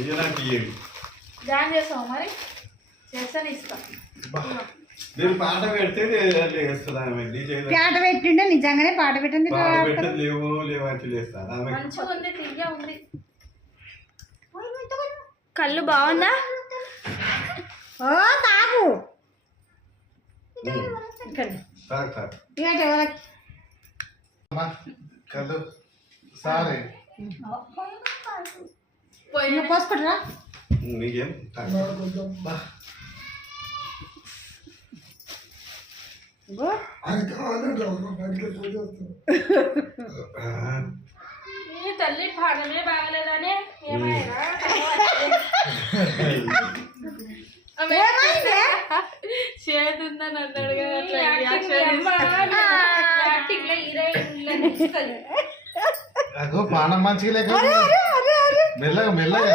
ఇది నాకు ఇయ్యండి. జాయిన్ చేస్తావు మరి చేస్తాను ఇస్తా. నేను పాట పెడితే లేస్తుంది ఆమె డీజే పాట పెట్టిండే నిజంగానే పాట పెట్టింది. పాట పెట్టదు లేవు లేవంటే లేస్తాను ఆమె. మంచిగా ఉంది, తీయ ఉంది. కళ్ళు బాగుందా? ఓ తాగు తాగు తాగు ఇలాంటి ఎవరికి కళ్ళు సారీ పోసుకుంటారా? నీకేం తల్లి పాడమే బాగలేదని ఏమైనా చేతుందని అన్నాడు కదా. అగో పానం మంచిగా లేక మెల్లగా మెల్లగా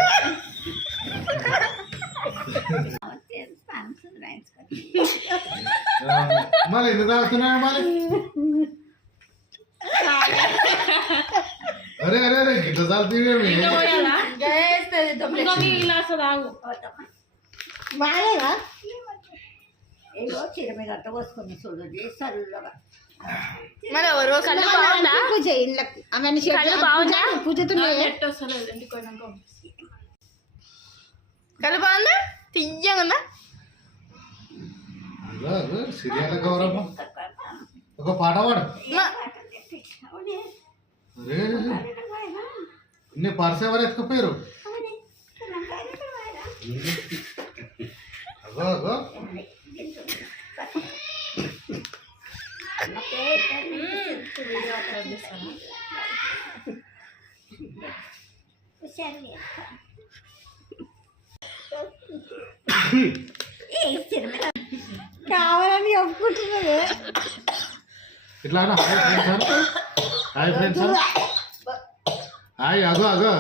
మళ్ళీ ఎందుకు తాగుతున్నావు మళ్ళీ? అరే అరే అరే గిట్ల చాలుతీవేమి బాగాలేదా? ఏదో చీర మీద అట్ట పోసుకొని చూడండి సల్లగా. మరి ఎవరో కళ్ళు బాగుందా? పూజ ఇళ్ళకి ఆమె కళ్ళు బాగుందా? పూజతున్నాయి. కళ్ళు బాగుందా? తియ్యంగా సిరియాల గౌరమ్మ ఒక పాట పాడు. అరే నీ పర్స్ ఎవరు ఎత్తుకుపోయారు? అగో అగో కావాలని ఒప్పుకుంటున్నది. ఇట్లా హాయ్ ఫ్రెండ్స్ అన్న హాయ్ అగో అగో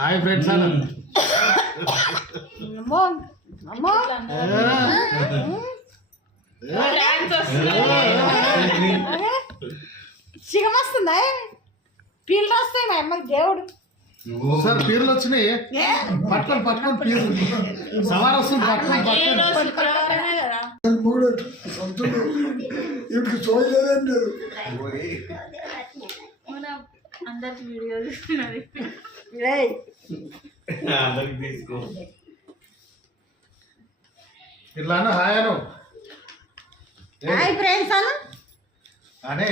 హాయ్ ఫ్రెండ్స్ అన్న. అమ్మో అమ్మో సిగం వస్తుందా? పీళ్ళు వస్తాయి మా అమ్మకి దేవుడు. సార్ పీర్లు వచ్చినాయి పట్టుకొని పట్టుకొని పీర్లు సవారు వస్తుంది పట్టుకొని పట్టుకొని. అందరికి వీడియో చూస్తున్నది. అందరికి తీసుకో ఇట్లా అన్న హాయ్ అను హాయ్ ఫ్రెండ్స్ అను అనే